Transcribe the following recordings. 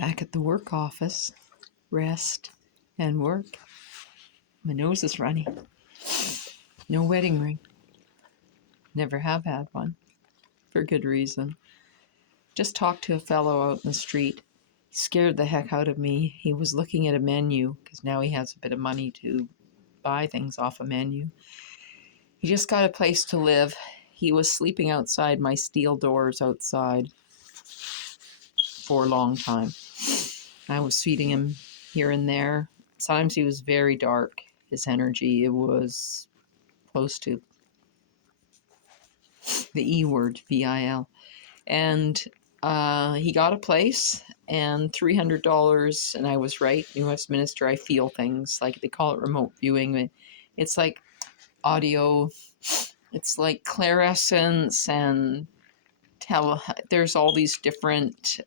Back at the work office, rest and work. My nose is runny. No wedding ring. Never have had one. For good reason. Just talked to a fellow out in the street. He scared the heck out of me. He was looking at a menu, because now he has a bit of money to buy things off a menu. He just got a place to live. He was sleeping outside my steel doors outside for a long time. I was feeding him here and there. Sometimes he was very dark. His energy, it was close to the E word, VIL. And he got a place and $300. And I was right, New Westminster, I feel things. Like they call it remote viewing. It's like audio. It's like clairescence and there's all these different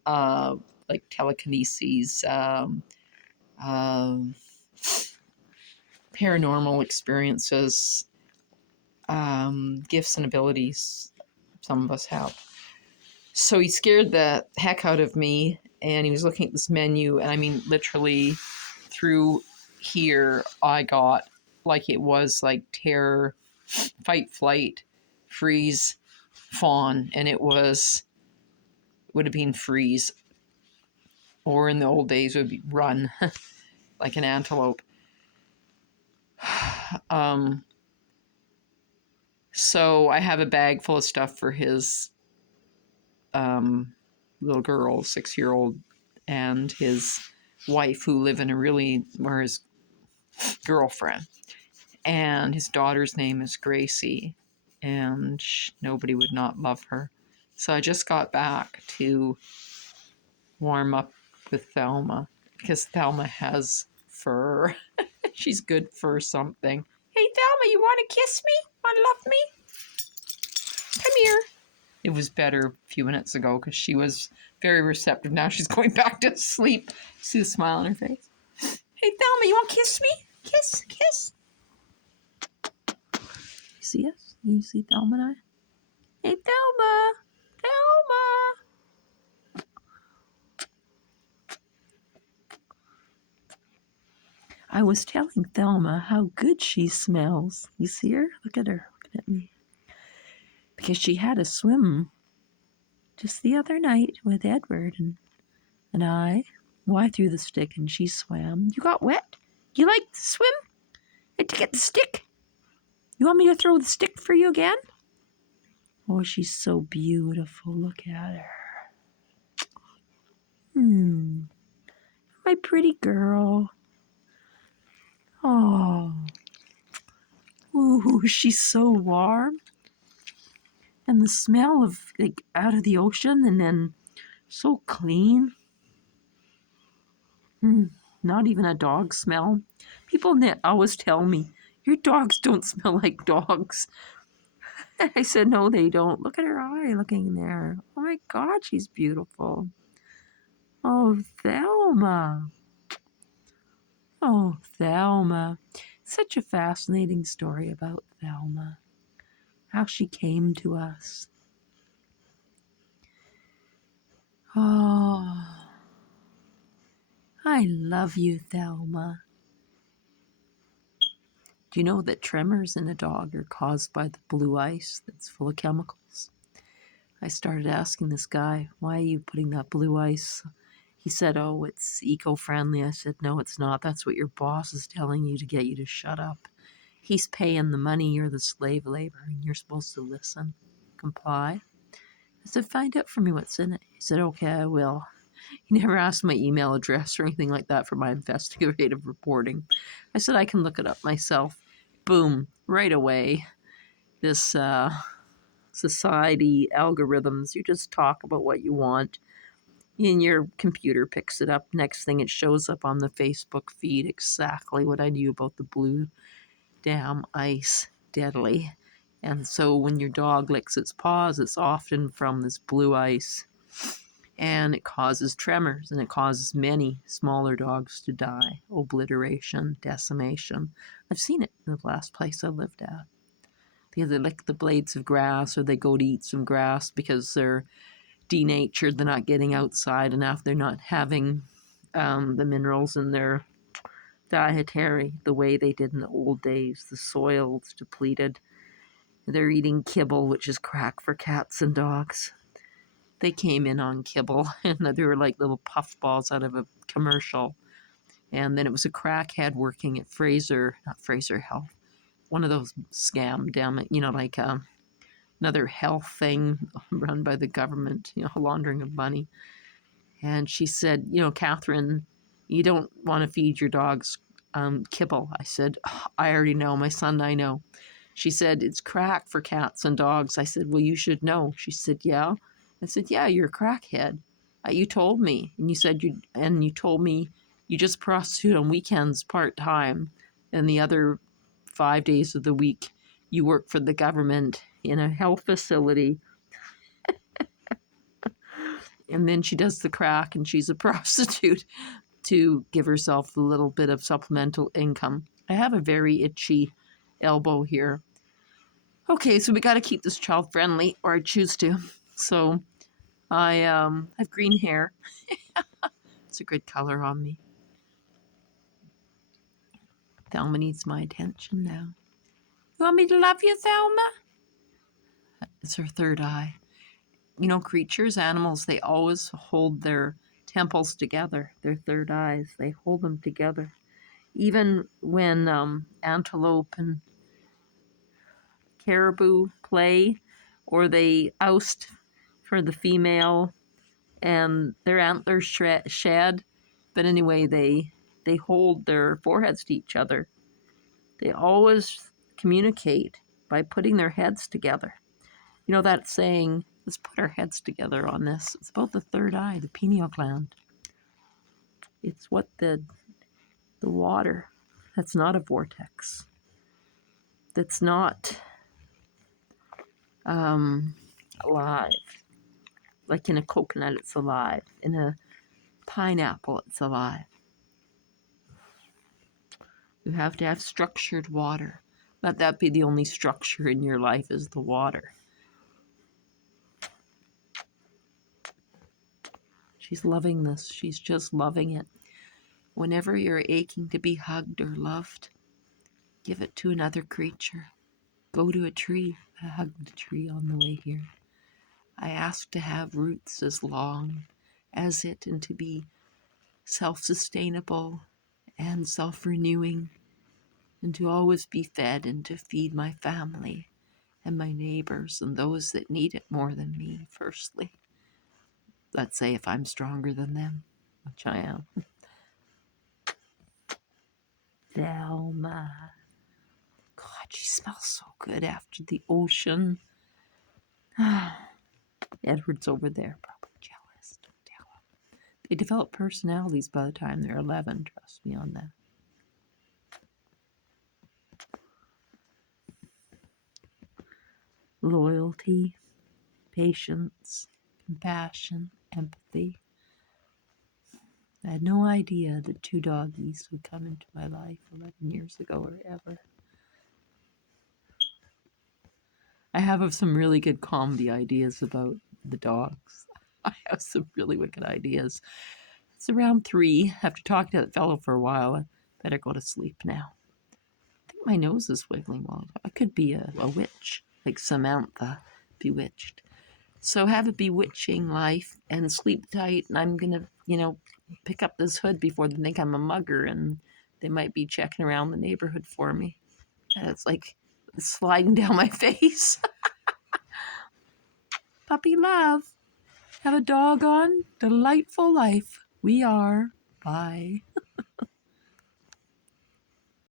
like telekineses, paranormal experiences, gifts and abilities some of us have. So he scared the heck out of me, and he was looking at this menu, and I mean, literally through here, I got like it was like terror, fight, flight, freeze, fawn, and it would have been freeze, or in the old days would be run, like an antelope. So I have a bag full of stuff for his little girl, 6-year-old, and his wife, who live in or his girlfriend. And his daughter's name is Gracie, and nobody would not love her. So I just got back to warm up with Thelma, because Thelma has fur. She's good for something. Hey, Thelma, you want to kiss me? Want to love me? Come here. It was better a few minutes ago because she was very receptive. Now she's going back to sleep. See the smile on her face? Hey, Thelma, you want to kiss me? Kiss, kiss. You see us? You see Thelma and I? Hey, Thelma. Thelma. I was telling Thelma how good she smells. You see her? Look at her looking at me. Because she had a swim just the other night with Edward and I. Well, I threw the stick and she swam. You got wet? You like to swim? And to get the stick? You want me to throw the stick for you again? Oh, she's so beautiful. Look at her. My pretty girl. Oh. Ooh, she's so warm. And the smell of, like, out of the ocean, and then so clean. Not even a dog smell. People always tell me, your dogs don't smell like dogs. I said, no, they don't. Look at her eye looking there. Oh my God, she's beautiful. Oh, Thelma. Oh, Thelma. Such a fascinating story about Thelma. How she came to us. Oh, I love you, Thelma. Do you know that tremors in a dog are caused by the blue ice that's full of chemicals? I started asking this guy, why are you putting that blue ice? He said, oh, it's eco-friendly. I said, no, it's not. That's what your boss is telling you to get you to shut up. He's paying the money. You're the slave labor, and you're supposed to listen, comply. I said, find out for me what's in it. He said, okay, I will. He never asked my email address or anything like that for my investigative reporting. I said, I can look it up myself. Boom, right away. This society algorithms, you just talk about what you want, and your computer picks it up. Next thing, it shows up on the Facebook feed exactly what I knew about the blue damn ice. Deadly. And so when your dog licks its paws, it's often from this blue ice. And it causes tremors, and it causes many smaller dogs to die. Obliteration, decimation. I've seen it in the last place I lived at. They either lick the blades of grass or they go to eat some grass because they're denatured. They're not getting outside enough. They're not having the minerals in their dietary the way they did in the old days. The soil's depleted. They're eating kibble, which is crack for cats and dogs. They came in on kibble, and they were like little puff balls out of a commercial. And then it was a crackhead working at not Fraser Health, one of those scam, damn it, like another health thing run by the government, laundering of money. And she said, Katherine, you don't want to feed your dogs kibble. I said, oh, I already know. My son, I know. She said, it's crack for cats and dogs. I said, well, you should know. She said, yeah. I said, yeah, you're a crackhead. You told me. And you told me you just prostitute on weekends part-time. And the other 5 days of the week, you work for the government in a health facility. And then she does the crack and she's a prostitute to give herself a little bit of supplemental income. I have a very itchy elbow here. Okay, so we got to keep this child friendly, or I choose to. So I have green hair. It's a good color on me. Thelma needs my attention now. You want me to love you, Thelma? It's her third eye. Creatures, animals, they always hold their temples together, their third eyes. They hold them together. Even when antelope and caribou play, or they oust for the female and their antlers shed. But anyway, they hold their foreheads to each other. They always communicate by putting their heads together. That saying, let's put our heads together on this. It's about the third eye, the pineal gland. It's what the water that's not a vortex, that's not alive. Like in a coconut, it's alive. In a pineapple, it's alive. You have to have structured water. Let that be the only structure in your life, is the water. She's loving this. She's just loving it. Whenever you're aching to be hugged or loved, give it to another creature. Go to a tree. I hugged a tree on the way here. I ask to have roots as long as it, and to be self-sustainable and self-renewing, and to always be fed, and to feed my family and my neighbors and those that need it more than me, firstly. Let's say if I'm stronger than them, which I am. Thelma. God, she smells so good after the ocean. Edward's over there, probably jealous. Don't tell him. They develop personalities by the time they're 11, trust me on that. Loyalty, patience, compassion, empathy. I had no idea that 2 doggies would come into my life 11 years ago or ever. I have some really good comedy ideas about the dogs. I have some really wicked ideas. It's around 3. After talking to that fellow for a while, I better go to sleep now. I think my nose is wiggling. Well, I could be a witch, like Samantha, bewitched. So have a bewitching life and sleep tight. And I'm going to, pick up this hood before they think I'm a mugger, and they might be checking around the neighborhood for me. And it's like sliding down my face. Puppy love. Have a doggone delightful life. We are. Bye.